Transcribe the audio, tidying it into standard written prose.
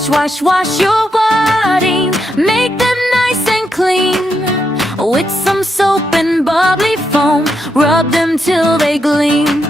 Wash, wash, wash your wadding, make them nice and clean. With some soap and bubbly foam, rub them till they gleam.